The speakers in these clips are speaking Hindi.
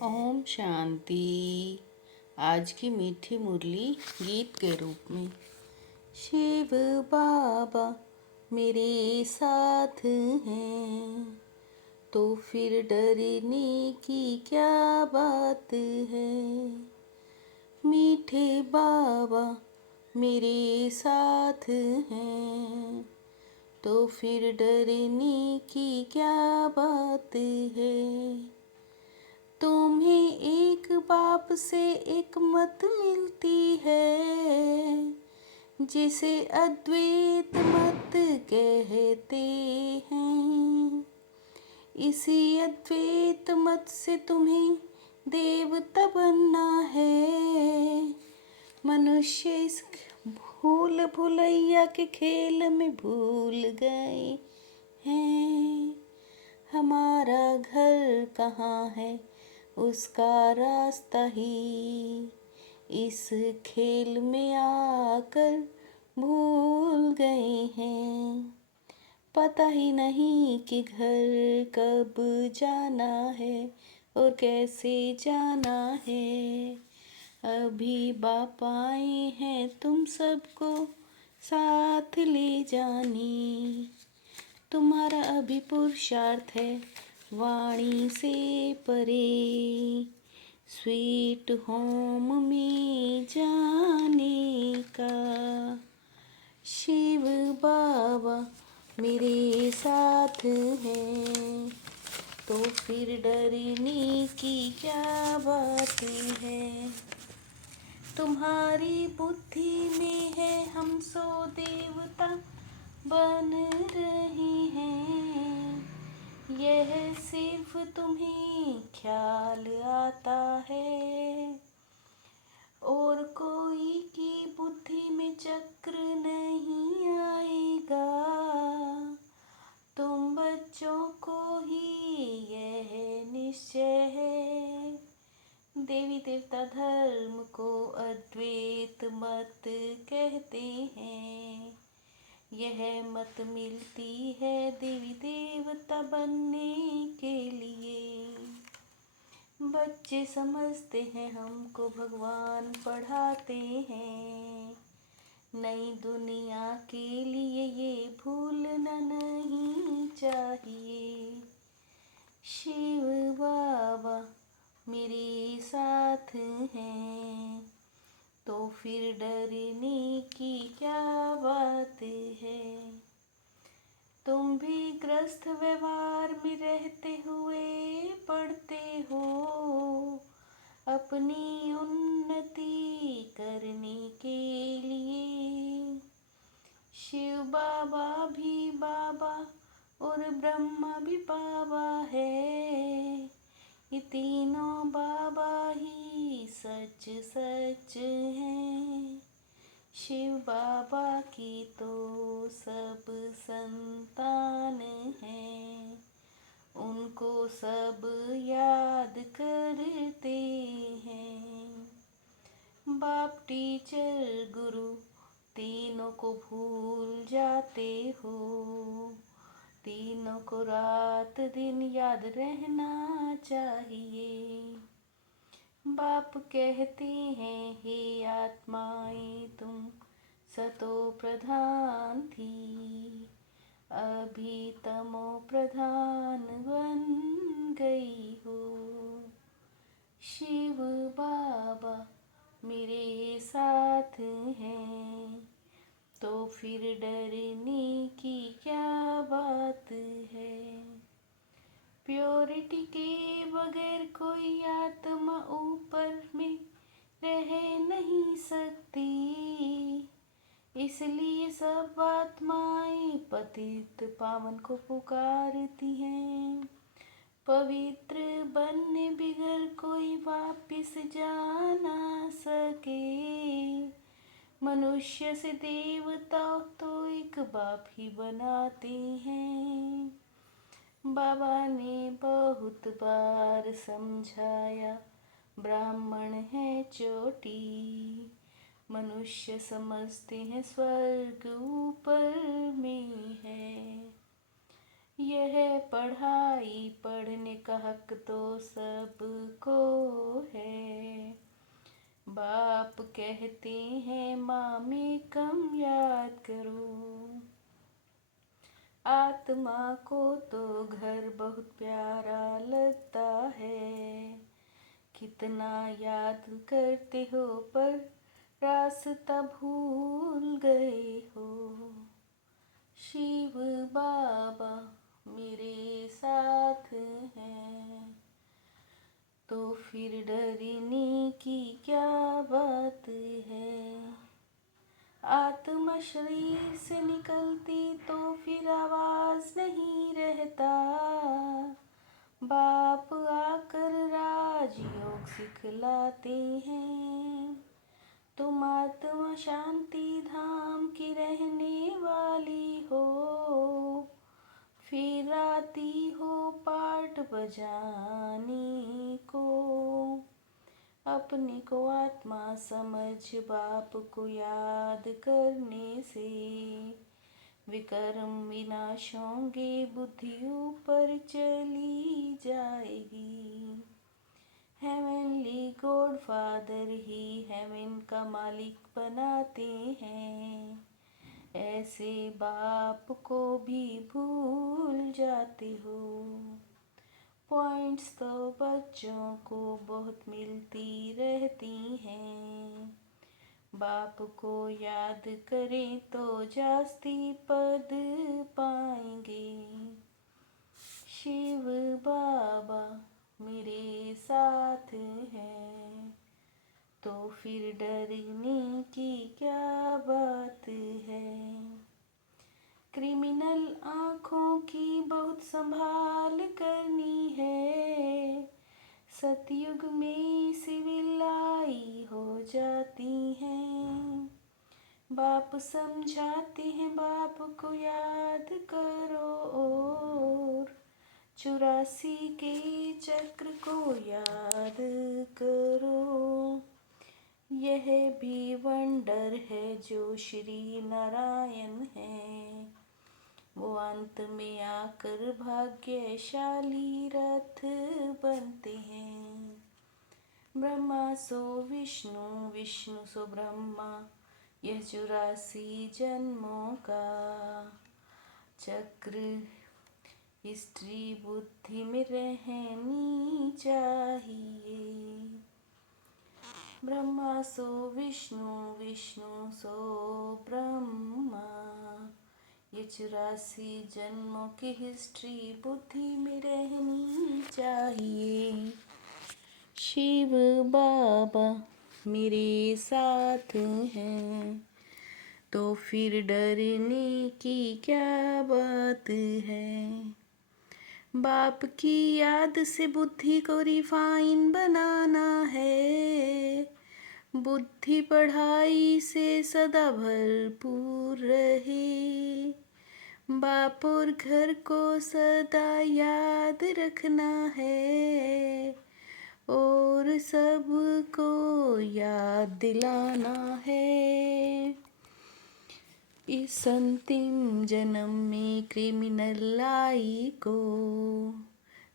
ओम शांति। आज की मीठी मुरली गीत के रूप में। शिव बाबा मेरे साथ हैं तो फिर डरने की क्या बात है। मीठे बाबा मेरे साथ हैं तो फिर डरने की क्या बात है। तुम्हें एक बाप से एक मत मिलती है जिसे अद्वैत मत कहते हैं। इसी अद्वैत मत से तुम्हें देवता बनना है। मनुष्य इस भूल भुलैया के खेल में भूल गए हैं। हमारा घर कहाँ है उसका रास्ता ही इस खेल में आकर भूल गए हैं। पता ही नहीं कि घर कब जाना है और कैसे जाना है। अभी बाप आए हैं तुम सबको साथ ले जाने। तुम्हारा अभी पुरुषार्थ है वाणी से परे स्वीट होम में जाने का। शिव बाबा मेरे साथ हैं तो फिर डरने की क्या बात है। तुम्हारी बुद्धि में है हम सो देवता बन रहे हैं। यह सिर्फ तुम्हें ख्याल आता है और कोई की बुद्धि में चक्र नहीं आएगा। तुम बच्चों को ही यह निश्चय है। देवी देवता धर्म को अद्वैत मत कहते हैं। यह मत मिलती है देवी देवता बनने के लिए। बच्चे समझते हैं हमको भगवान पढ़ाते हैं। नई दुनिया के लिए ये भूलना नहीं चाहिए। शिव बाबा मेरे साथ हैं तो फिर डरने की क्या बात है। तुम भी ग्रस्त व्यवहार में रहते हुए पढ़ते हो अपनी उन्नति करने के लिए। शिव बाबा भी बाबा और ब्रह्मा भी बाबा है। ये तीनों बाबा ही सच सच हैं। शिव बाबा की तो सब संतान हैं। उनको सब याद करते हैं। बाप टीचर गुरु तीनों को भूल जाते हो। तीनों को रात दिन याद रहना चाहिए। बाप कहते हैं हे आत्माएं तुम सतो प्रधान थी अभी तमो प्रधान बन गई हो। शिव बाबा मेरे साथ हैं तो फिर डरने की क्या बात है। प्योरिटी के बगैर कोई आत्मा ऊपर में रह नहीं सकती। इसलिए सब आत्माएं पतित पावन को पुकारती हैं। पवित्र बनने बिगर कोई वापिस जा ना सके। मनुष्य से देवता तो एक बाप ही बनाते हैं। बाबा ने बहुत बार समझाया ब्राह्मण है चोटी। मनुष्य समझते हैं स्वर्ग ऊपर में है। यह पढ़ाई पढ़ने का हक तो सबको है। बाप कहते हैं माँ में कम याद करो। आत्मा को तो घर बहुत प्यारा लगता है। कितना याद करते हो पर रास्ता भूल गए हो। शिव बाबा मेरे साथ हैं, तो फिर डरने की क्या बात है। आत्मा शरीर से निकलती तो फिर आवाज नहीं रहता। बाप आकर राजयोग सिखलाते हैं। तुम आत्मा शांति धाम की रहने वाली हो। फिर आती हो पाठ बजाने को। अपने को आत्मा समझ बाप को याद करने से विकर्म विनाश होंगे, बुद्धि ऊपर चली जाएगी। हेवनली गॉड फादर ही हेवन का मालिक बनाते हैं। ऐसे बाप को भी भूल जाते हो। पॉइंट्स तो बच्चों को बहुत मिलती रहती हैं। बाप को याद करें तो जास्ती पद पाएंगे। शिव बाबा मेरे साथ हैं, तो फिर डरने की क्या बात है। क्रिमिनल आँखों की बहुत संभाल करनी है। सतयुग में सिविल आई हो जाती हैं। बाप समझाते हैं बाप को याद करो और 84 के चक्र को याद करो। यह भी वंडर है जो श्री नारायण है। वो अंत में आकर भाग्यशाली रथ बनते हैं। ब्रह्मा सो विष्णु, विष्णु सो ब्रह्मा, यह 84 जन्मों का चक्र हिस्ट्री बुद्धि में रहनी चाहिए। ब्रह्मा सो विष्णु, विष्णु सो ब्रह्मा, ये 84 जन्मों की हिस्ट्री बुद्धि में रहनी चाहिए। शिव बाबा मेरे साथ हैं, तो फिर डरने की क्या बात है। बाप की याद से बुद्धि को रिफाइन बनाना है। बुद्धि पढ़ाई से सदा भरपूर रहे। बाप और घर को सदा याद रखना है और सबको याद दिलाना है। इस अंतिम जन्म में क्रिमिनल आई को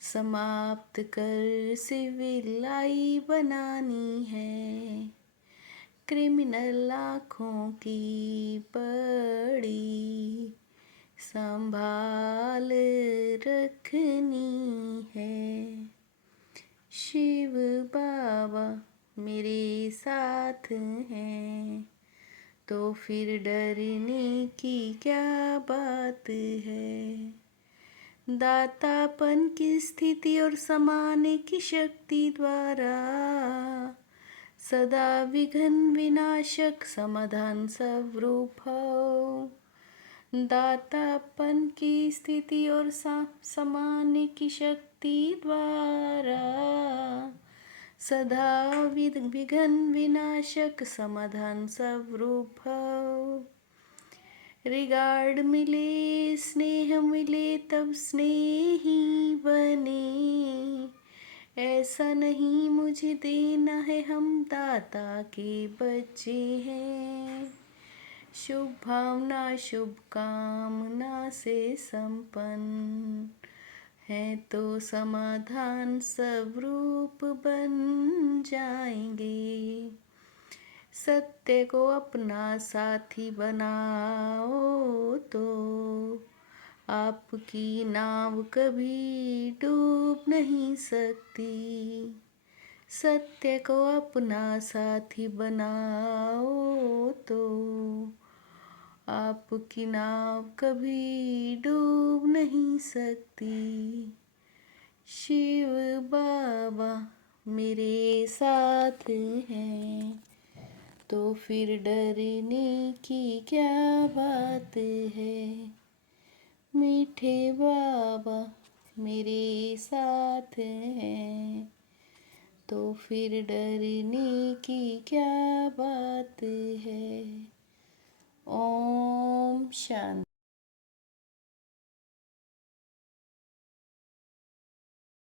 समाप्त कर सिविल आई बनानी है। क्रिमिनल आँखों की पड़ी संभाल रखनी है। शिव बाबा मेरे साथ हैं, तो फिर डरने की क्या बात है। दातापन की स्थिति और समाने की शक्ति द्वारा सदा विघ्न विनाशक समाधान स्वरूप हो। दातापन की स्थिति और समाने की शक्ति द्वारा सदा विघ्न विनाशक समाधान स्वरूप हो। रिगार्ड मिले स्नेह मिले तब स्नेही बने। ऐसा नहीं मुझे देना है, हम दाता के बच्चे हैं। शुभ भावना शुभ कामना से संपन्न है तो समाधान सब रूप बन जाएंगे। सत्य को अपना साथी बनाओ तो आपकी नाव कभी डूब नहीं सकती। सत्य को अपना साथी बनाओ तो आपकी नाव कभी डूब नहीं सकती। शिव बाबा मेरे साथ हैं तो फिर डरने की क्या बात है। मीठे बाबा मेरे साथ हैं तो फिर डरने की क्या बात है। ओम शांति।